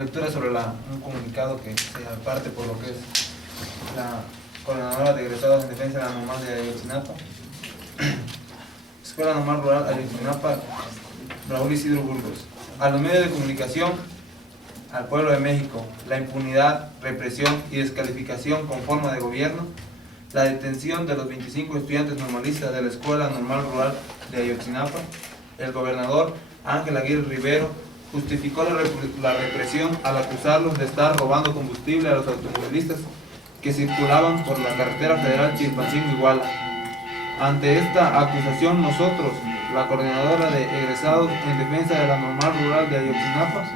Lectura sobre un comunicado que se aparte por lo que es la Coordinadora de Egresados en Defensa de la Normal de Ayotzinapa, Escuela Normal Rural Ayotzinapa, Raúl Isidro Burgos. A los medios de comunicación, al pueblo de México, la impunidad, represión y descalificación con forma de gobierno, la detención de los 25 estudiantes normalistas de la Escuela Normal Rural de Ayotzinapa, el gobernador Ángel Aguirre Rivero justificó la represión al acusarlos de estar robando combustible a los automovilistas que circulaban por la carretera federal Chilpancingo-Iguala. Ante esta acusación, nosotros, la Coordinadora de Egresados en Defensa de la Normal Rural de Ayotzinapa,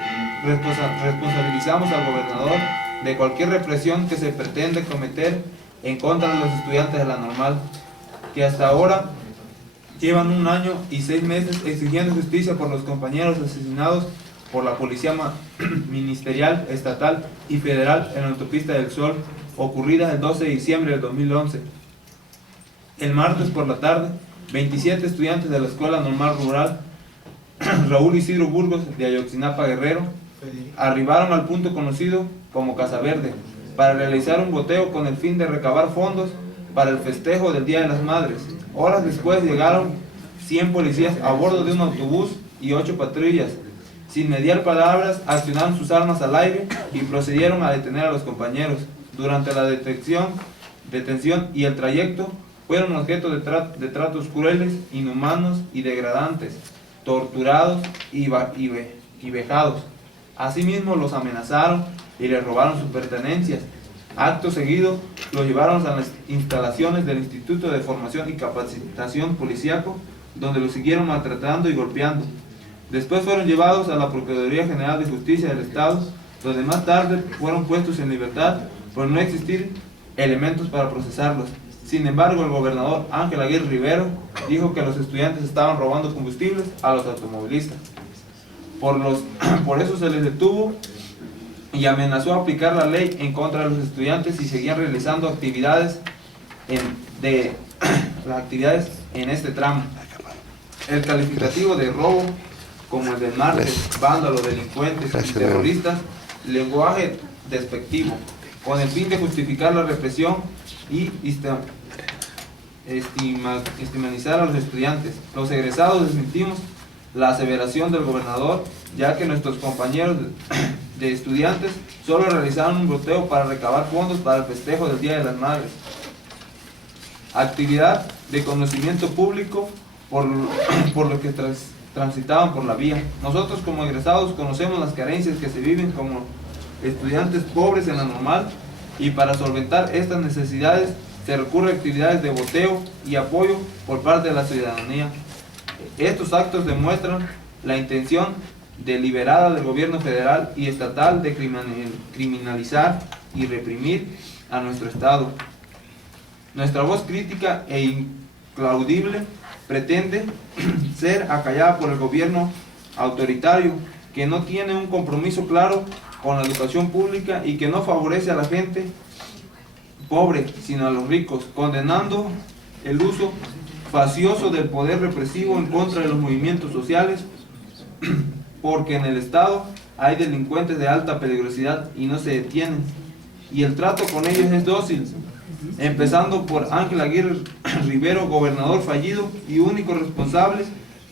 responsabilizamos al gobernador de cualquier represión que se pretende cometer en contra de los estudiantes de la Normal, que hasta ahora llevan 1 año y 6 meses exigiendo justicia por los compañeros asesinados por la policía ministerial, estatal y federal en la autopista del Sol, ocurrida el 12 de diciembre del 2011. El martes por la tarde, 27 estudiantes de la Escuela Normal Rural Raúl Isidro Burgos de Ayotzinapa, Guerrero, arribaron al punto conocido como Casa Verde para realizar un boteo con el fin de recabar fondos para el festejo del Día de las Madres. Horas después llegaron 100 policías a bordo de un autobús y 8 patrullas. Sin mediar palabras, accionaron sus armas al aire y procedieron a detener a los compañeros. Durante la detención y el trayecto, fueron objeto de tratos crueles, inhumanos y degradantes, torturados y vejados. Asimismo, los amenazaron y les robaron sus pertenencias. Acto seguido, los llevaron a las instalaciones del Instituto de Formación y Capacitación Policíaco, donde los siguieron maltratando y golpeando. Después fueron llevados a la Procuraduría General de Justicia del Estado, donde más tarde fueron puestos en libertad por no existir elementos para procesarlos. Sin embargo, el gobernador Ángel Aguirre Rivero dijo que los estudiantes estaban robando combustibles a los automovilistas. Por eso se les detuvo y amenazó a aplicar la ley en contra de los estudiantes si seguían realizando actividades en este tramo. El calificativo de robo, como el del martes, vándalos, delincuentes y terroristas, lenguaje despectivo, con el fin de justificar la represión y estigmatizar a los estudiantes. Los egresados desmentimos la aseveración del gobernador, ya que nuestros compañeros de estudiantes solo realizaron un boteo para recabar fondos para el festejo del Día de las Madres. Actividad de conocimiento público por lo que transitaban por la vía. Nosotros como egresados conocemos las carencias que se viven como estudiantes pobres en la Normal, y para solventar estas necesidades se recurre a actividades de boteo y apoyo por parte de la ciudadanía. Estos actos demuestran la intención deliberada del gobierno federal y estatal de criminalizar y reprimir a nuestro Estado. Nuestra voz crítica e inclaudible pretende ser acallada por el gobierno autoritario, que no tiene un compromiso claro con la educación pública y que no favorece a la gente pobre, sino a los ricos, condenando el uso facioso del poder represivo en contra de los movimientos sociales, porque en el Estado hay delincuentes de alta peligrosidad y no se detienen, y el trato con ellos es dócil, empezando por Ángel Aguirre Rivero, gobernador fallido y único responsable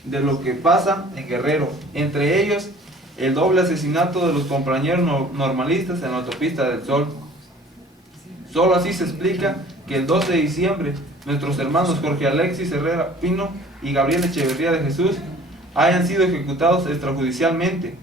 de lo que pasa en Guerrero, entre ellos el doble asesinato de los compañeros normalistas en la autopista del Sol. Solo así se explica que el 12 de diciembre nuestros hermanos Jorge Alexis Herrera Pino y Gabriel Echeverría de Jesús hayan sido ejecutados extrajudicialmente,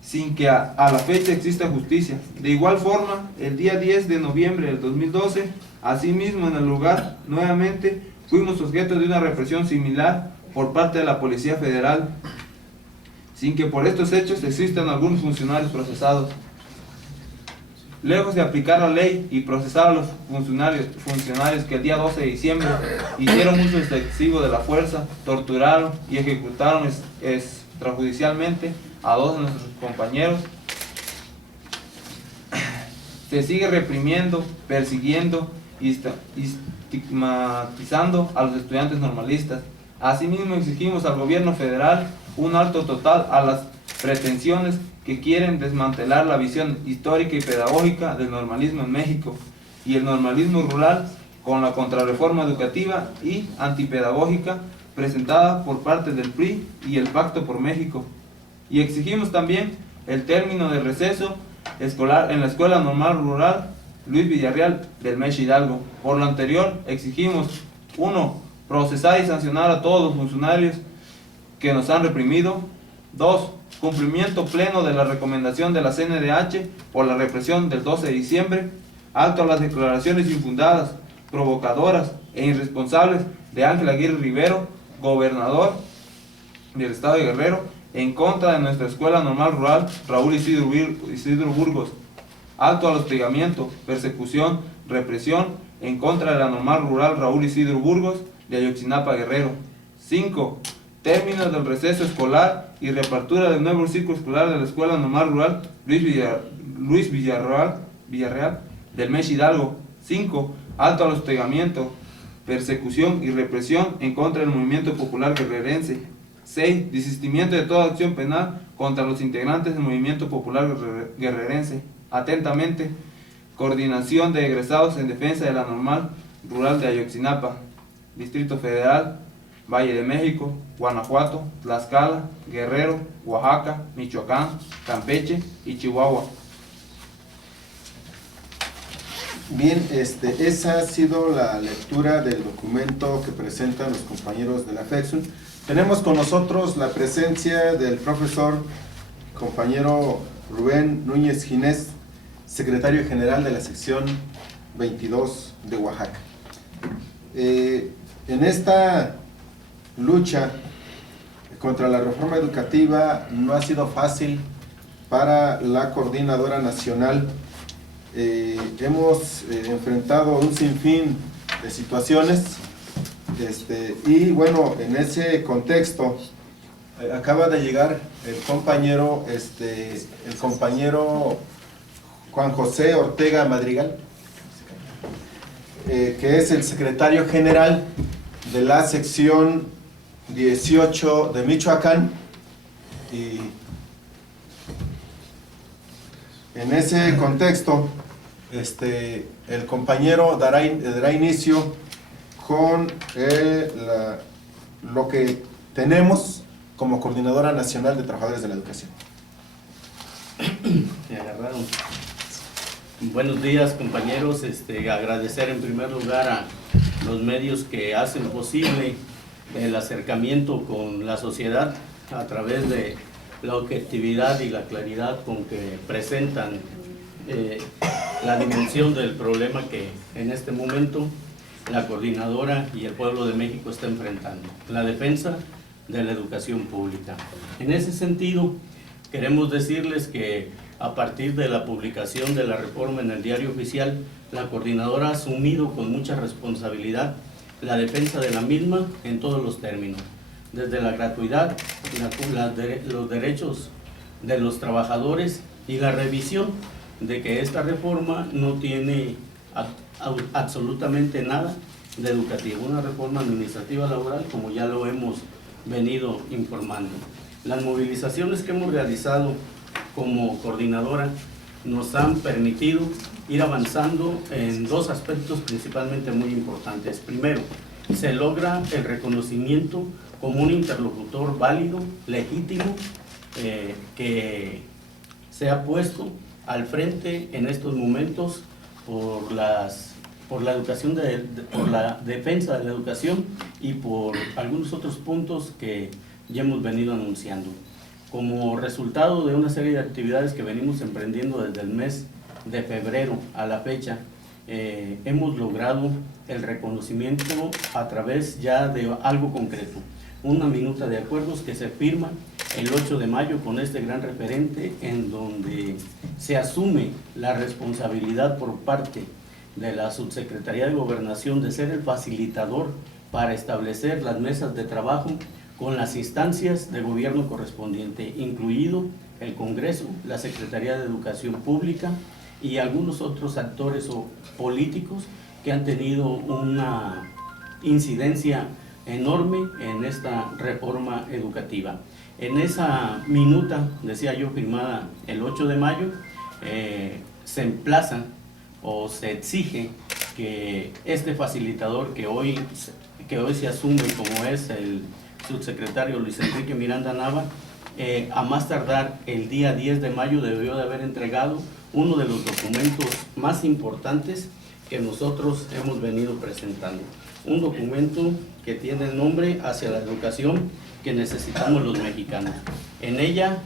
sin que a la fecha exista justicia. De igual forma, el día 10 de noviembre del 2012, asimismo en el lugar, nuevamente fuimos objeto de una represión similar por parte de la Policía Federal, sin que por estos hechos existan algunos funcionarios procesados. Lejos de aplicar la ley y procesar a los funcionarios que el día 12 de diciembre hicieron uso excesivo de la fuerza, torturaron y ejecutaron extrajudicialmente a 2 de nuestros compañeros, se sigue reprimiendo, persiguiendo y estigmatizando a los estudiantes normalistas. Asimismo, exigimos al gobierno federal un alto total a las pretensiones que quieren desmantelar la visión histórica y pedagógica del normalismo en México y el normalismo rural con la contrarreforma educativa y antipedagógica presentada por parte del PRI y el Pacto por México. Y exigimos también el término del receso escolar en la Escuela Normal Rural Luis Villarreal del Mex Hidalgo. Por lo anterior, exigimos 1. Procesar y sancionar a todos los funcionarios que nos han reprimido. 2. Cumplimiento pleno de la recomendación de la CNDH por la represión del 12 de diciembre. Alto a las declaraciones infundadas, provocadoras e irresponsables de Ángel Aguirre Rivero, gobernador del estado de Guerrero, en contra de nuestra Escuela Normal Rural Raúl Isidro Burgos. Alto al hostigamiento, persecución, represión en contra de la Normal Rural Raúl Isidro Burgos de Ayotzinapa, Guerrero. 5. Término del receso escolar y reapertura del nuevo ciclo escolar de la Escuela Normal Rural Luis Villarreal del Mex Hidalgo. 5. Alto al hostigamiento, persecución y represión en contra del movimiento popular guerrerense. 6. Desistimiento de toda acción penal contra los integrantes del movimiento popular guerrerense. Atentamente, Coordinación de Egresados en Defensa de la Normal Rural de Ayotzinapa, Distrito Federal, Valle de México, Guanajuato, Tlaxcala, Guerrero, Oaxaca, Michoacán, Campeche y Chihuahua. Bien, esa ha sido la lectura del documento que presentan los compañeros de la FEXUN. Tenemos con nosotros la presencia del profesor, compañero Rubén Núñez Ginés, secretario general de la sección 22 de Oaxaca. En esta lucha contra la reforma educativa no ha sido fácil para la coordinadora nacional. Hemos enfrentado un sinfín de situaciones y bueno, en ese contexto acaba de llegar el compañero Juan José Ortega Madrigal, que es el secretario general de la sección 18 de Michoacán, y en ese contexto el compañero dará inicio con lo que tenemos como Coordinadora Nacional de Trabajadores de la Educación. Me agarraron. Buenos días, compañeros. Agradecer en primer lugar a los medios que hacen posible el acercamiento con la sociedad a través de la objetividad y la claridad con que presentan la dimensión del problema que en este momento la coordinadora y el pueblo de México está enfrentando, la defensa de la educación pública. En ese sentido, queremos decirles que a partir de la publicación de la reforma en el Diario Oficial, la coordinadora ha asumido con mucha responsabilidad la defensa de la misma en todos los términos, desde la gratuidad, los derechos de los trabajadores y la revisión de que esta reforma no tiene absolutamente nada de educativo, una reforma administrativa laboral, como ya lo hemos venido informando. Las movilizaciones que hemos realizado como coordinadora nos han permitido ir avanzando en dos aspectos principalmente muy importantes. Primero, se logra el reconocimiento como un interlocutor válido, legítimo, que se ha puesto al frente en estos momentos por la educación, por la defensa de la educación y por algunos otros puntos que ya hemos venido anunciando. Como resultado de una serie de actividades que venimos emprendiendo desde el mes de febrero a la fecha, hemos logrado el reconocimiento a través ya de algo concreto, una minuta de acuerdos que se firma el 8 de mayo con este gran referente, en donde se asume la responsabilidad por parte de la Subsecretaría de Gobernación de ser el facilitador para establecer las mesas de trabajo con las instancias de gobierno correspondiente, incluido el Congreso, la Secretaría de Educación Pública y algunos otros actores o políticos que han tenido una incidencia enorme en esta reforma educativa. En esa minuta, decía yo, firmada el 8 de mayo, se emplaza o se exige que este facilitador que hoy se asume como es el subsecretario Luis Enrique Miranda Nava, a más tardar el día 10 de mayo debió de haber entregado uno de los documentos más importantes que nosotros hemos venido presentando. Un documento que tiene el nombre Hacia la educación que necesitamos los mexicanos. En ella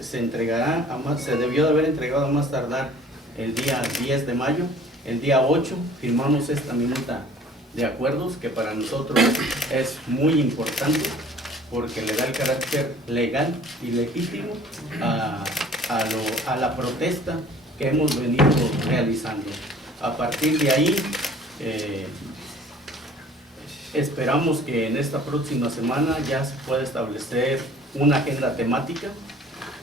se debió de haber entregado a más tardar el día 10 de mayo. El día 8 firmamos esta minuta de acuerdos que para nosotros es muy importante porque le da el carácter legal y legítimo a la protesta que hemos venido realizando. A partir de ahí, esperamos que en esta próxima semana ya se pueda establecer una agenda temática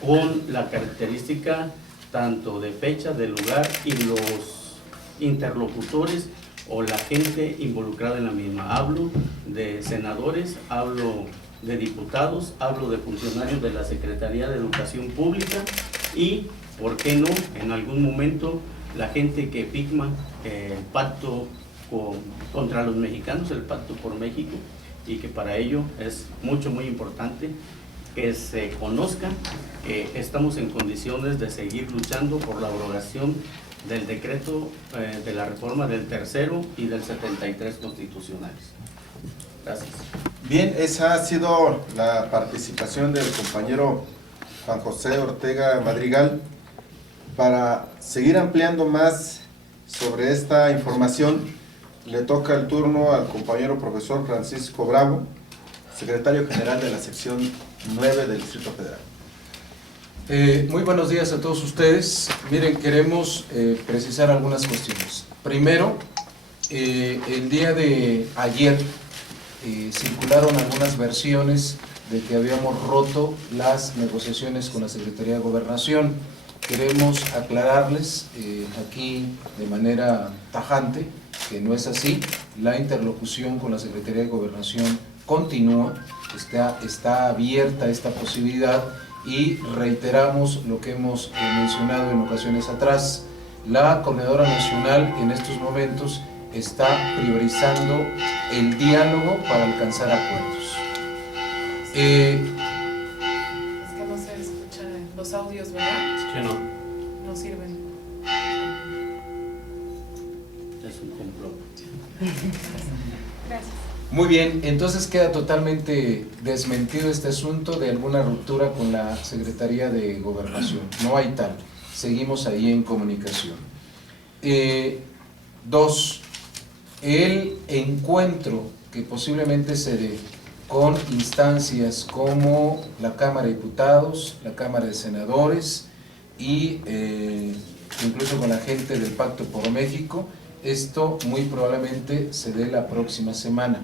con la característica tanto de fecha, de lugar y los interlocutores o la gente involucrada en la misma. Hablo de senadores, hablo de diputados, hablo de funcionarios de la Secretaría de Educación Pública y, ¿por qué no?, en algún momento la gente que firma el pacto contra los mexicanos, el Pacto por México, y que para ello es muy importante que se conozca que estamos en condiciones de seguir luchando por la abrogación del decreto de la reforma del tercero y del 73 constitucionales. Gracias. Bien, esa ha sido la participación del compañero Juan José Ortega Madrigal. Para seguir ampliando más sobre esta información, le toca el turno al compañero profesor Francisco Bravo, secretario general de la sección 9 del Distrito Federal. Muy buenos días a todos ustedes. Miren, queremos precisar algunas cuestiones. Primero, el día de ayer circularon algunas versiones de que habíamos roto las negociaciones con la Secretaría de Gobernación. Queremos aclararles aquí de manera tajante que no es así. La interlocución con la Secretaría de Gobernación continúa, está abierta esta posibilidad y reiteramos lo que hemos mencionado en ocasiones atrás. La Coordinadora Nacional en estos momentos está priorizando el diálogo para alcanzar acuerdos. Es que no se escuchan los audios, ¿verdad? Que no, No sirven. es un complot. Gracias. Muy bien, entonces queda totalmente desmentido este asunto de alguna ruptura con la Secretaría de Gobernación. No hay tal, seguimos ahí en comunicación. Dos, el encuentro que posiblemente se dé con instancias como la Cámara de Diputados, la Cámara de Senadores y incluso con la gente del Pacto por México, esto muy probablemente se dé la próxima semana.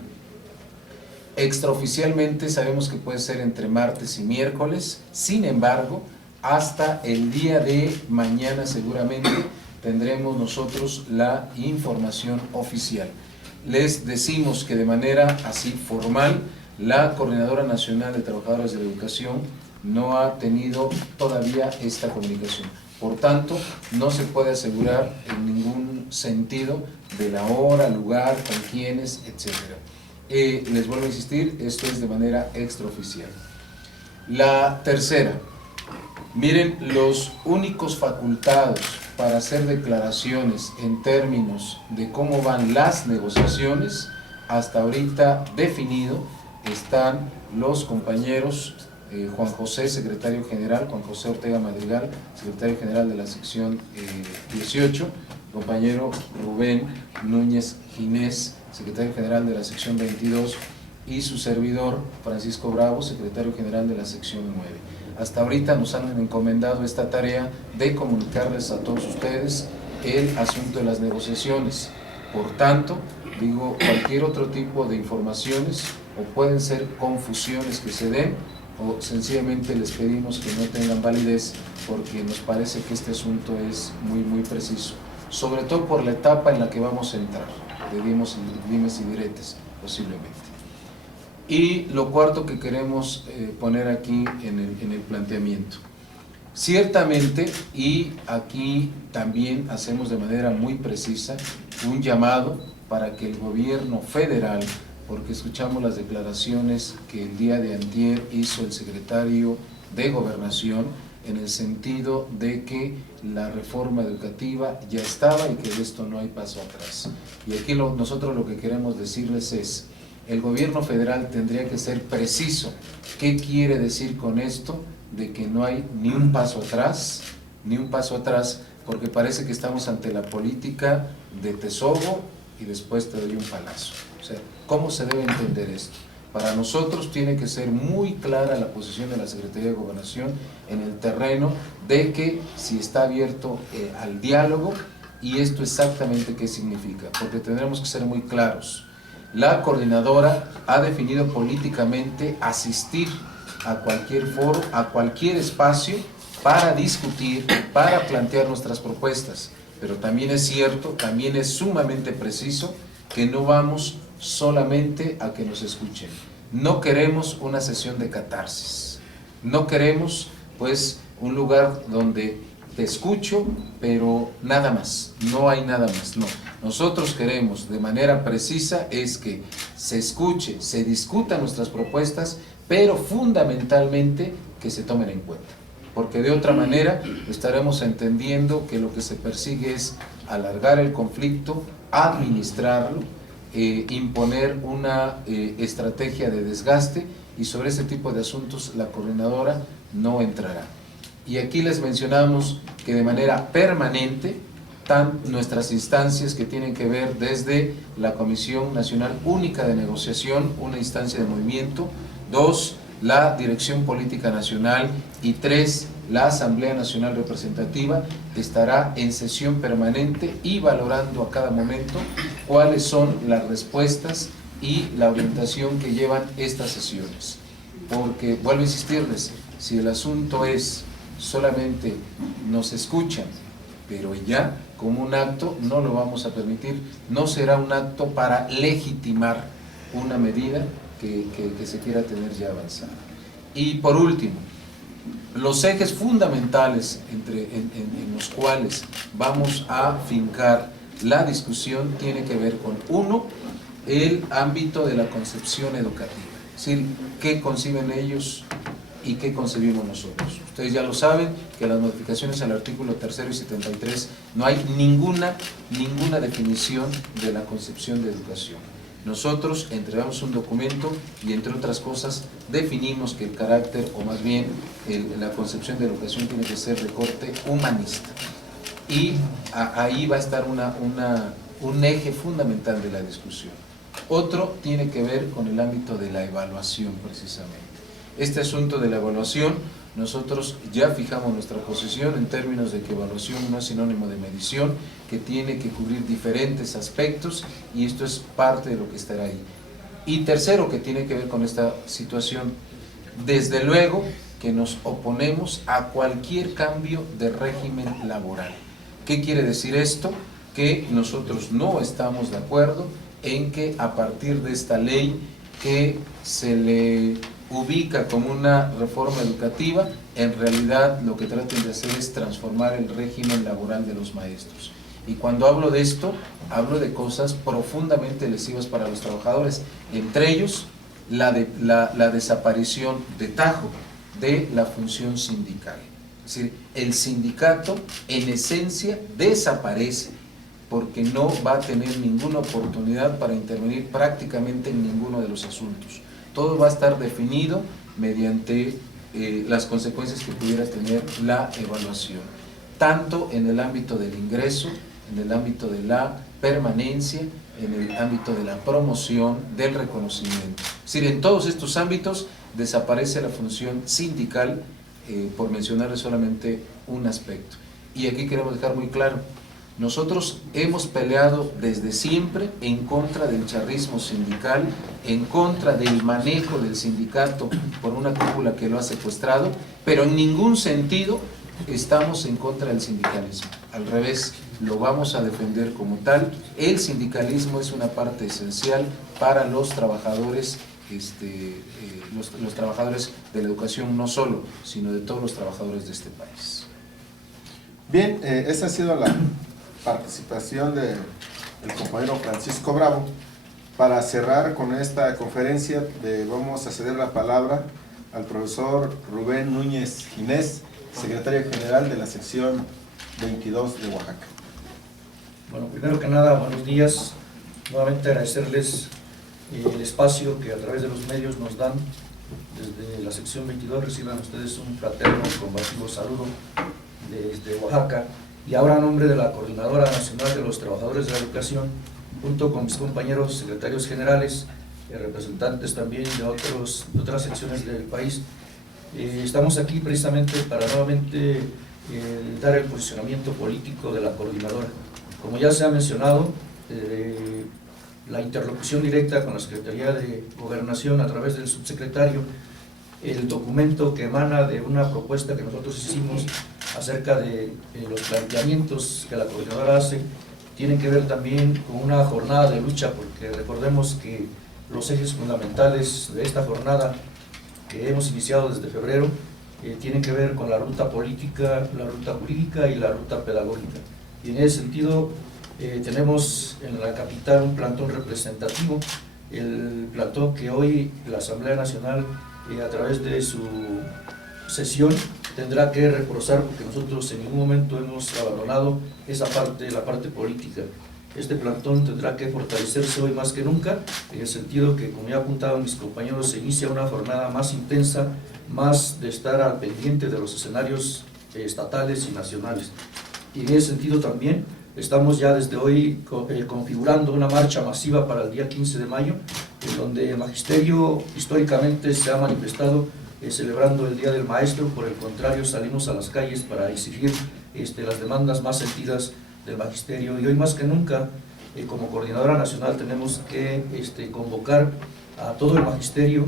Extraoficialmente sabemos que puede ser entre martes y miércoles, sin embargo, hasta el día de mañana seguramente tendremos nosotros la información oficial. Les decimos que de manera así formal, la Coordinadora Nacional de Trabajadores de la Educación no ha tenido todavía esta comunicación. Por tanto, no se puede asegurar en ningún sentido de la hora, lugar, con quiénes, etc. Les vuelvo a insistir, esto es de manera extraoficial. La tercera, miren, los únicos facultados para hacer declaraciones en términos de cómo van las negociaciones, hasta ahorita definido, están los compañeros Juan José, secretario general, Juan José Ortega Madrigal, secretario general de la sección 18, compañero Rubén Núñez Ginés, secretario general de la sección 22, y su servidor Francisco Bravo, secretario general de la sección 9. Hasta ahorita nos han encomendado esta tarea de comunicarles a todos ustedes el asunto de las negociaciones. Por tanto, digo, cualquier otro tipo de informaciones o pueden ser confusiones que se den, o sencillamente les pedimos que no tengan validez porque nos parece que este asunto es muy preciso, sobre todo por la etapa en la que vamos a entrar, de dimes y diretes posiblemente. Y lo cuarto que queremos poner aquí en el planteamiento. Ciertamente, y aquí también hacemos de manera muy precisa un llamado para que el gobierno federal, porque escuchamos las declaraciones que el día de antier hizo el secretario de Gobernación, en el sentido de que la reforma educativa ya estaba y que de esto no hay paso atrás. Y aquí nosotros lo que queremos decirles es, el gobierno federal tendría que ser preciso. ¿Qué quiere decir con esto? De que no hay ni un paso atrás, porque parece que estamos ante la política de te sobo y después te doy un palazo. O sea, ¿cómo se debe entender esto? Para nosotros tiene que ser muy clara la posición de la Secretaría de Gobernación en el terreno de que si está abierto al diálogo, y esto exactamente qué significa, porque tendremos que ser muy claros. La coordinadora ha definido políticamente asistir a cualquier foro, a cualquier espacio para discutir, para plantear nuestras propuestas, pero también es cierto, también es sumamente preciso que no vamos solamente a que nos escuchen. No queremos una sesión de catarsis, no queremos pues un lugar donde te escucho, pero nada más, no hay nada más, no. Nosotros queremos de manera precisa es que se escuche, se discutan nuestras propuestas, pero fundamentalmente que se tomen en cuenta, porque de otra manera estaremos entendiendo que lo que se persigue es alargar el conflicto, administrarlo, imponer una estrategia de desgaste, y sobre ese tipo de asuntos la coordinadora no entrará. Y aquí les mencionamos que de manera permanente están nuestras instancias que tienen que ver desde la Comisión Nacional Única de Negociación, una instancia de movimiento, 2, la Dirección Política Nacional, y 3, la Asamblea Nacional Representativa estará en sesión permanente y valorando a cada momento cuáles son las respuestas y la orientación que llevan estas sesiones. Porque, vuelvo a insistirles, si el asunto es solamente nos escuchan, pero ya como un acto no lo vamos a permitir, no será un acto para legitimar una medida que se quiera tener ya avanzada. Y por último, los ejes fundamentales en los cuales vamos a fincar la discusión tiene que ver con, 1, el ámbito de la concepción educativa, es decir, qué conciben ellos y qué concebimos nosotros. Ustedes ya lo saben, que las modificaciones al artículo 3 y 73 no hay ninguna definición de la concepción de educación. Nosotros entregamos un documento y, entre otras cosas, definimos que el carácter, o más bien la concepción de educación, tiene que ser de corte humanista. Y ahí va a estar un eje fundamental de la discusión. Otro tiene que ver con el ámbito de la evaluación, precisamente. Este asunto de la evaluación, nosotros ya fijamos nuestra posición en términos de que evaluación no es sinónimo de medición, que tiene que cubrir diferentes aspectos, y esto es parte de lo que estará ahí. Y tercero, que tiene que ver con esta situación, desde luego que nos oponemos a cualquier cambio de régimen laboral. ¿Qué quiere decir esto? Que nosotros no estamos de acuerdo en que a partir de esta ley que se le ubica como una reforma educativa, en realidad lo que traten de hacer es transformar el régimen laboral de los maestros. Y cuando hablo de esto, hablo de cosas profundamente lesivas para los trabajadores, entre ellos la desaparición de tajo de la función sindical. Es decir, el sindicato en esencia desaparece, porque no va a tener ninguna oportunidad para intervenir prácticamente en ninguno de los asuntos. Todo va a estar definido mediante las consecuencias que pudiera tener la evaluación, tanto en el ámbito del ingreso, en el ámbito de la permanencia, en el ámbito de la promoción, del reconocimiento. Es decir, en todos estos ámbitos desaparece la función sindical, por mencionarle solamente un aspecto. Y aquí queremos dejar muy claro, nosotros hemos peleado desde siempre en contra del charrismo sindical, en contra del manejo del sindicato por una cúpula que lo ha secuestrado, pero en ningún sentido estamos en contra del sindicalismo. Al revés, lo vamos a defender como tal. El sindicalismo es una parte esencial para los trabajadores los trabajadores de la educación, no solo, sino de todos los trabajadores de este país. Bien, esa ha sido la participación del compañero Francisco Bravo. Para cerrar con esta conferencia, vamos a ceder la palabra al profesor Rubén Núñez Ginés, secretario general de la sección 22 de Oaxaca. Bueno, primero que nada, buenos días. Nuevamente agradecerles el espacio que a través de los medios nos dan. Desde la sección 22 reciban ustedes un fraterno y combativo saludo desde Oaxaca. Y ahora, a nombre de la Coordinadora Nacional de los Trabajadores de la Educación, junto con mis compañeros secretarios generales, representantes también de otras secciones del país, estamos aquí precisamente para nuevamente dar el posicionamiento político de la coordinadora. Como ya se ha mencionado, la interlocución directa con la Secretaría de Gobernación a través del subsecretario, el documento que emana de una propuesta que nosotros hicimos acerca de los planteamientos que la coordinadora hace, tienen que ver también con una jornada de lucha, porque recordemos que los ejes fundamentales de esta jornada que hemos iniciado desde febrero tienen que ver con la ruta política, la ruta jurídica y la ruta pedagógica. Y en ese sentido tenemos en la capital un plantón representativo, el plantón que hoy la Asamblea Nacional a través de su sesión tendrá que reforzar, porque nosotros en ningún momento hemos abandonado esa parte, la parte política. Este plantón tendrá que fortalecerse hoy más que nunca, en el sentido que, como ya apuntaban mis compañeros, se inicia una jornada más intensa, más de estar al pendiente de los escenarios estatales y nacionales. Y en ese sentido también estamos ya desde hoy configurando una marcha masiva para el día 15 de mayo, en donde el magisterio históricamente se ha manifestado celebrando el Día del Maestro. Por el contrario, salimos a las calles para exigir las demandas más sentidas del magisterio, y hoy más que nunca como Coordinadora Nacional tenemos que convocar a todo el magisterio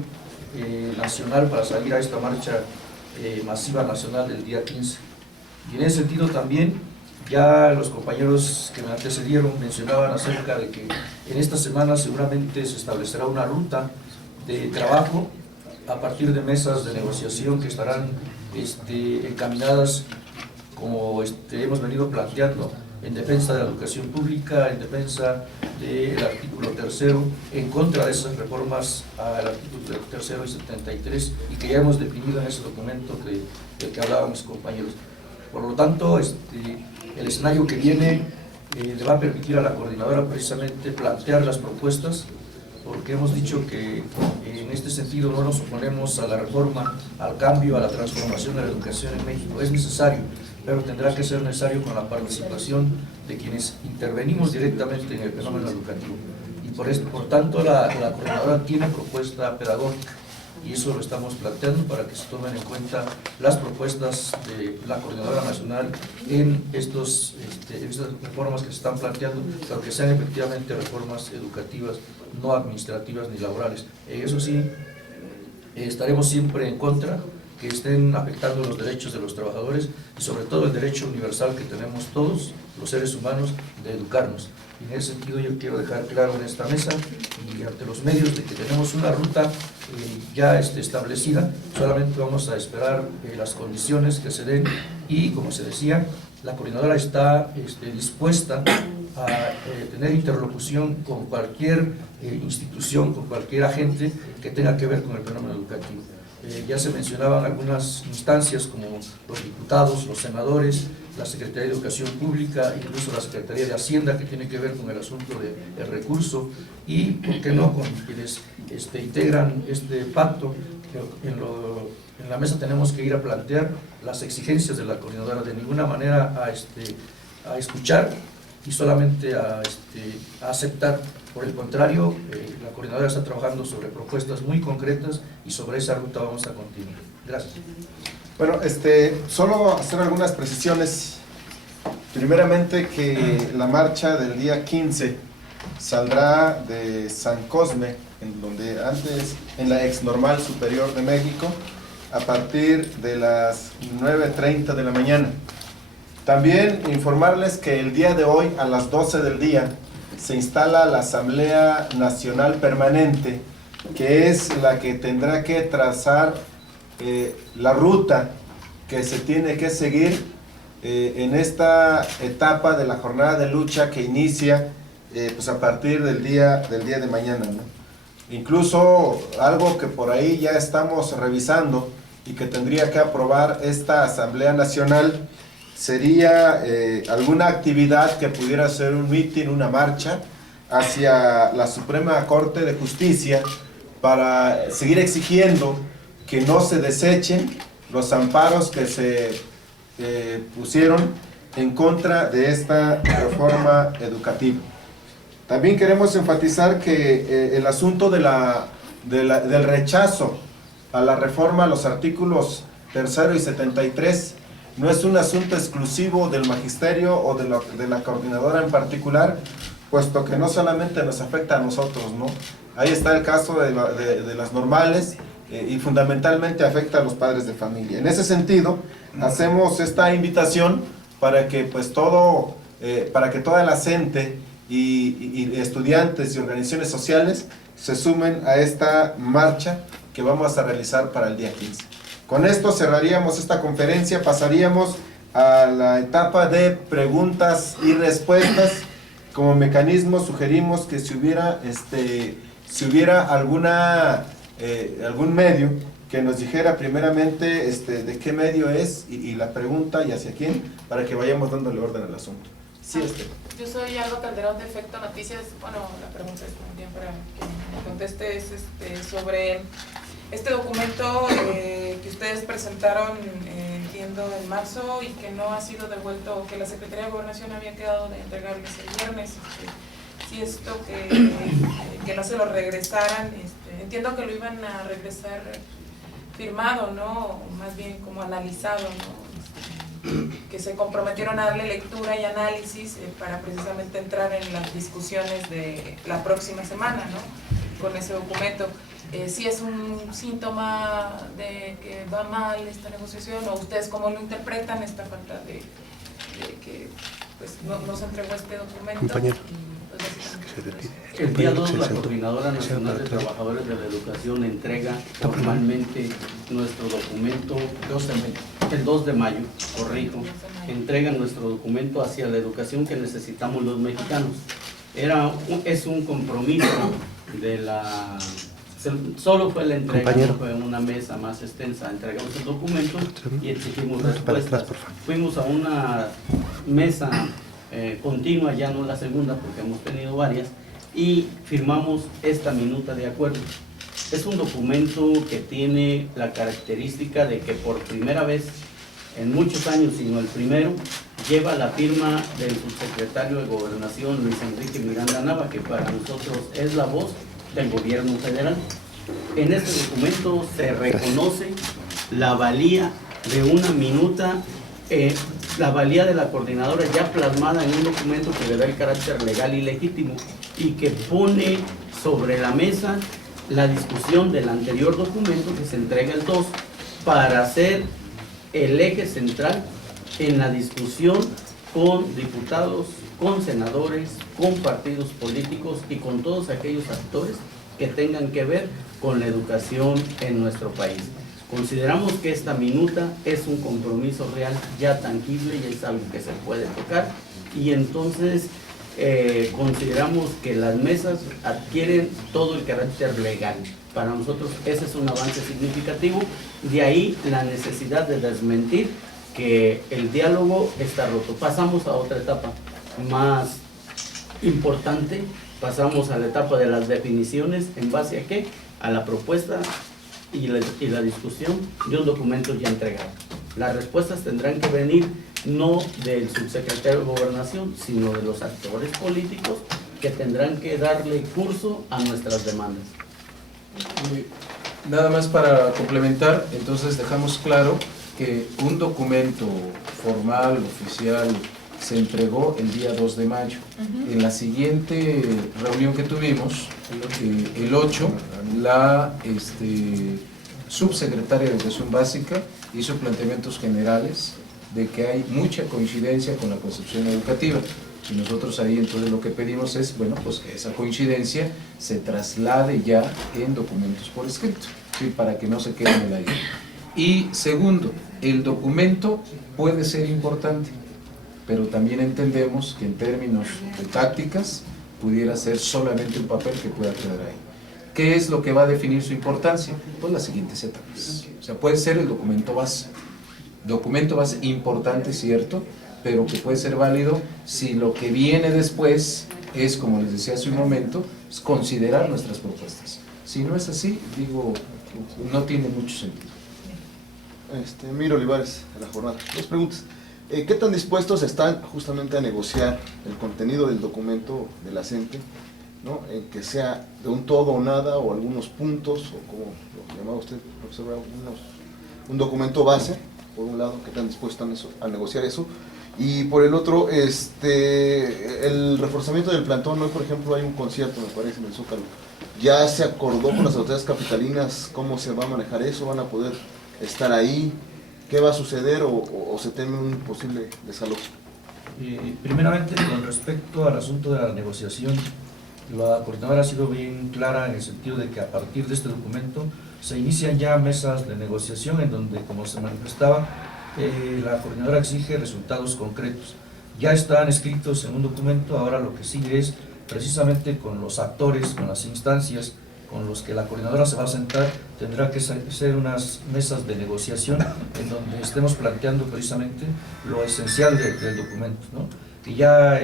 nacional para salir a esta marcha masiva nacional del día 15. Y en ese sentido también ya los compañeros que me antecedieron mencionaban acerca de que en esta semana seguramente se establecerá una ruta de trabajo a partir de mesas de negociación que estarán encaminadas, como hemos venido planteando, en defensa de la educación pública, en defensa del artículo 3º, en contra de esas reformas al artículo 3º y 73, y que ya hemos definido en ese documento del que hablaban mis compañeros. Por lo tanto, el escenario que viene le va a permitir a la coordinadora precisamente plantear las propuestas, porque hemos dicho que en este sentido no nos oponemos a la reforma, al cambio, a la transformación de la educación en México. Es necesario, pero tendrá que ser necesario con la participación de quienes intervenimos directamente en el fenómeno educativo. Y por tanto la coordinadora tiene propuesta pedagógica, y eso lo estamos planteando para que se tomen en cuenta las propuestas de la Coordinadora Nacional en estas reformas que se están planteando, pero que sean efectivamente reformas educativas, no administrativas ni laborales. Eso sí, estaremos siempre en contra que estén afectando los derechos de los trabajadores, y sobre todo el derecho universal que tenemos todos los seres humanos de educarnos. Y en ese sentido yo quiero dejar claro en esta mesa y ante los medios de que tenemos una ruta ya establecida. Solamente vamos a esperar las condiciones que se den, y como se decía, la coordinadora está dispuesta a tener interlocución con cualquier institución, con cualquier agente que tenga que ver con el fenómeno educativo. Ya se mencionaban algunas instancias como los diputados, los senadores, la Secretaría de Educación Pública, incluso la Secretaría de Hacienda, que tiene que ver con el asunto del recurso, y, ¿por qué no?, con quienes integran este pacto. En la mesa tenemos que ir a plantear las exigencias de la coordinadora, de ninguna manera a escuchar y solamente a aceptar. Por el contrario, la coordinadora está trabajando sobre propuestas muy concretas, y sobre esa ruta vamos a continuar. Gracias. Bueno, solo hacer algunas precisiones. Primeramente, que la marcha del día 15 saldrá de San Cosme, en la ex Normal Superior de México, a partir de las 9:30 de la mañana. También informarles que el día de hoy, a las 12 del día, se instala la Asamblea Nacional Permanente que es la que tendrá que trazar la ruta que se tiene que seguir en esta etapa de la jornada de lucha que inicia pues a partir del día de mañana, ¿no? Incluso algo que por ahí ya estamos revisando y que tendría que aprobar esta Asamblea Nacional sería alguna actividad que pudiera ser un mitin, una marcha hacia la Suprema Corte de Justicia para seguir exigiendo que no se desechen los amparos que se pusieron en contra de esta reforma educativa. También queremos enfatizar que el asunto del rechazo a la reforma a los artículos 3 y 73 no es un asunto exclusivo del magisterio o de la coordinadora en particular, puesto que no solamente nos afecta a nosotros, ¿no? Ahí está el caso de las normales y fundamentalmente afecta a los padres de familia. En ese sentido, hacemos esta invitación para que pues para que toda la gente y estudiantes y organizaciones sociales se sumen a esta marcha que vamos a realizar para el día 15. Con esto cerraríamos esta conferencia, pasaríamos a la etapa de preguntas y respuestas. Como mecanismo sugerimos que si hubiera algún medio que nos dijera primeramente de qué medio es y la pregunta y hacia quién, para que vayamos dándole orden al asunto. Sí, Yo soy Alba Calderón de Efecto Noticias. Bueno, la pregunta es también para que me conteste, es sobre este documento que ustedes presentaron, entiendo, en marzo y que no ha sido devuelto, que la Secretaría de Gobernación había quedado de entregarles el viernes. Si esto que no se lo regresaran, entiendo que lo iban a regresar firmado, ¿no? O más bien como analizado, ¿no? Que se comprometieron a darle lectura y análisis para precisamente entrar en las discusiones de la próxima semana, ¿no? Con ese documento. ¿Sí es un síntoma de que va mal esta negociación, o ustedes cómo lo interpretan, esta falta de que pues, no se entregó este documento? Compañero. El día 2 la Coordinadora Nacional de Trabajadores de la Educación entrega formalmente nuestro documento. El 2 de mayo, corrijo, entregan nuestro documento hacia la educación que necesitamos los mexicanos. Es un compromiso de la... Solo fue la entrega, no fue una mesa más extensa. Entregamos el documento y exigimos respuestas. Fuimos a una mesa continua, ya no la segunda porque hemos tenido varias, y firmamos esta minuta de acuerdo. Es un documento que tiene la característica de que por primera vez en muchos años, sino el primero, lleva la firma del subsecretario de Gobernación, Luis Enrique Miranda Nava, que para nosotros es la voz del gobierno federal. En este documento se reconoce la valía de una minuta, la valía de la coordinadora ya plasmada en un documento que le da el carácter legal y legítimo y que pone sobre la mesa la discusión del anterior documento que se entrega el 2 para ser el eje central en la discusión con diputados, con senadores, con partidos políticos y con todos aquellos actores que tengan que ver con la educación en nuestro país. Consideramos que esta minuta es un compromiso real, ya tangible, y es algo que se puede tocar, y entonces consideramos que las mesas adquieren todo el carácter legal. Para nosotros ese es un avance significativo, de ahí la necesidad de desmentir que el diálogo está roto. Pasamos a otra etapa más importante, pasamos a la etapa de las definiciones, ¿en base a qué? A la propuesta y la discusión de un documento ya entregado. Las respuestas tendrán que venir no del subsecretario de Gobernación, sino de los actores políticos que tendrán que darle curso a nuestras demandas. Nada más para complementar, entonces dejamos claro que un documento formal, oficial, se entregó el día 2 de mayo. En la siguiente reunión que tuvimos, el 8, la subsecretaria de Educación Básica hizo planteamientos generales de que hay mucha coincidencia con la concepción educativa. Y nosotros ahí entonces lo que pedimos es, bueno, pues que esa coincidencia se traslade ya en documentos por escrito, ¿sí? Para que no se quede en el aire. Y segundo, el documento puede ser importante, pero también entendemos que en términos de tácticas pudiera ser solamente un papel que pueda quedar ahí. ¿Qué es lo que va a definir su importancia? Pues las siguientes etapas. O sea, puede ser el documento base. Documento base importante, cierto, pero que puede ser válido si lo que viene después es, como les decía hace un momento, es considerar nuestras propuestas. Si no es así, digo, no tiene mucho sentido. Miro Olivares, de La Jornada. Dos preguntas. ¿Qué tan dispuestos están justamente a negociar el contenido del documento de la CENTE, ¿no? En que sea de un todo o nada, o algunos puntos, o como lo llamaba usted, profesor, un documento base, por un lado, qué tan dispuestos están a negociar eso? Y por el otro, el reforzamiento del plantón. Hoy, por ejemplo, hay un concierto, me parece, en el Zócalo. ¿Ya se acordó con las autoridades capitalinas cómo se va a manejar eso? ¿Van a poder estar ahí? ¿Qué va a suceder o se teme un posible desalojo? Primeramente, con respecto al asunto de la negociación, la coordinadora ha sido bien clara en el sentido de que a partir de este documento se inician ya mesas de negociación en donde, como se manifestaba, la coordinadora exige resultados concretos. Ya están escritos en un documento, ahora lo que sigue es precisamente con los actores, con las instancias con los que la coordinadora se va a sentar, tendrá que ser unas mesas de negociación en donde estemos planteando precisamente lo esencial del documento, ¿no? Que ya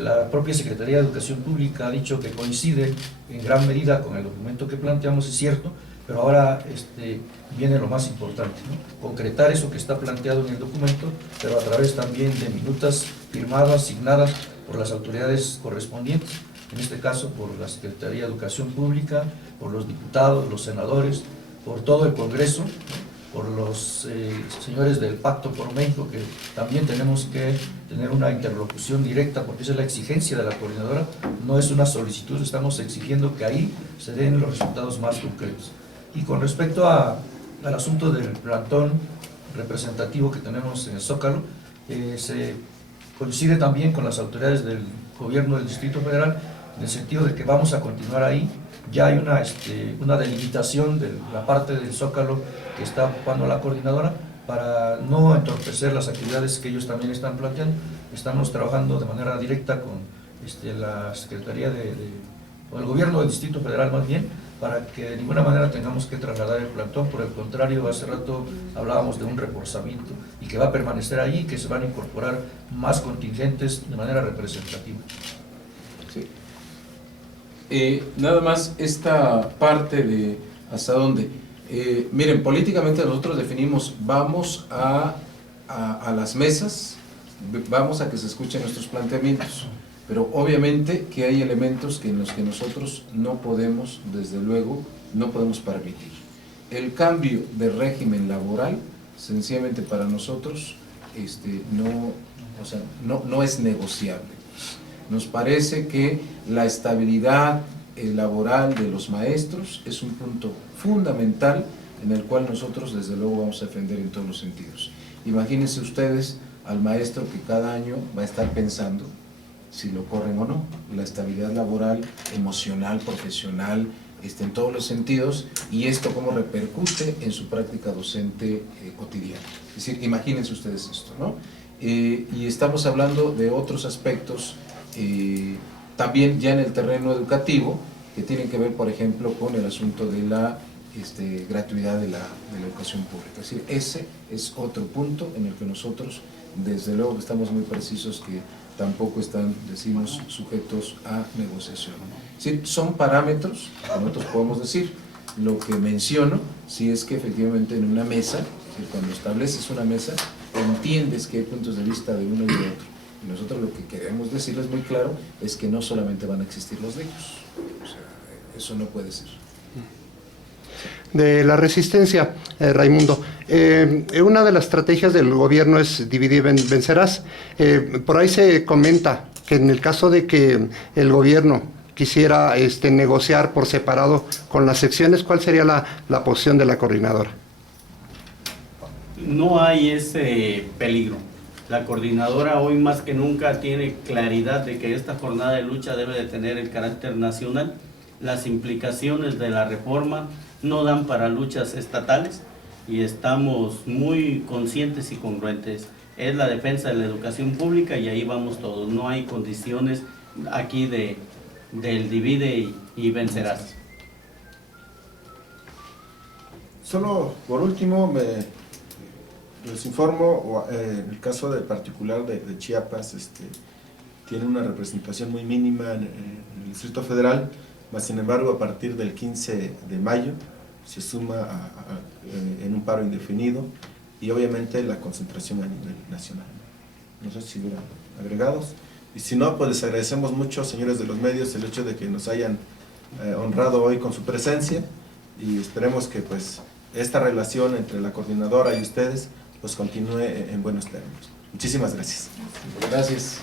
la propia Secretaría de Educación Pública ha dicho que coincide en gran medida con el documento que planteamos, es cierto, pero ahora viene lo más importante, ¿no? Concretar eso que está planteado en el documento, pero a través también de minutas firmadas, signadas por las autoridades correspondientes, en este caso por la Secretaría de Educación Pública, por los diputados, los senadores, por todo el Congreso, por los señores del Pacto por México, que también tenemos que tener una interlocución directa, porque esa es la exigencia de la coordinadora, no es una solicitud, estamos exigiendo que ahí se den los resultados más concretos. Y con respecto al asunto del plantón representativo que tenemos en el Zócalo, se coincide también con las autoridades del gobierno del Distrito Federal, en el sentido de que vamos a continuar ahí. Ya hay una delimitación de la parte del Zócalo que está ocupando la coordinadora para no entorpecer las actividades que ellos también están planteando. Estamos trabajando de manera directa con la Secretaría o el gobierno del Distrito Federal más bien, para que de ninguna manera tengamos que trasladar el plantón. Por el contrario, hace rato hablábamos de un reforzamiento y que va a permanecer ahí, que se van a incorporar más contingentes de manera representativa. Sí. Nada más esta parte de hasta dónde. Miren, políticamente nosotros definimos, vamos a las mesas, vamos a que se escuchen nuestros planteamientos, pero obviamente que hay elementos en los que nosotros no podemos, desde luego, no podemos permitir. El cambio de régimen laboral, sencillamente para nosotros, no es negociable. Nos parece que la estabilidad laboral de los maestros es un punto fundamental en el cual nosotros desde luego vamos a defender en todos los sentidos. Imagínense ustedes al maestro que cada año va a estar pensando si lo corren o no, la estabilidad laboral, emocional, profesional, en todos los sentidos, y esto cómo repercute en su práctica docente cotidiana. Es decir, imagínense ustedes esto, ¿no? Y estamos hablando de otros aspectos también ya en el terreno educativo, que tienen que ver, por ejemplo, con el asunto de la gratuidad de la educación pública. Es decir, ese es otro punto en el que nosotros, desde luego, estamos muy precisos que tampoco están, decimos, sujetos a negociación. Es decir, son parámetros que nosotros podemos decir. Lo que menciono, si es que efectivamente en una mesa, es decir, cuando estableces una mesa, entiendes que hay puntos de vista de uno y de otro. Y nosotros lo que queremos decirles muy claro es que no solamente van a existir los de ellos. O sea, eso no puede ser. De la resistencia, Raimundo, una de las estrategias del gobierno es dividir vencerás. Por ahí se comenta que en el caso de que el gobierno quisiera negociar por separado con las secciones, ¿cuál sería la posición de la coordinadora? No hay ese peligro. La coordinadora hoy más que nunca tiene claridad de que esta jornada de lucha debe de tener el carácter nacional. Las implicaciones de la reforma no dan para luchas estatales y estamos muy conscientes y congruentes. Es la defensa de la educación pública y ahí vamos todos. No hay condiciones aquí del divide y vencerás. Solo por último les informo, en el caso de particular de Chiapas, tiene una representación muy mínima en el Distrito Federal, mas sin embargo a partir del 15 de mayo se suma en un paro indefinido y obviamente la concentración a nivel nacional. No sé si hubieran agregados, y si no, pues les agradecemos mucho, señores de los medios, el hecho de que nos hayan honrado hoy con su presencia, y esperemos que pues esta relación entre la coordinadora y ustedes pues continúe en buenos términos. Muchísimas gracias. Gracias.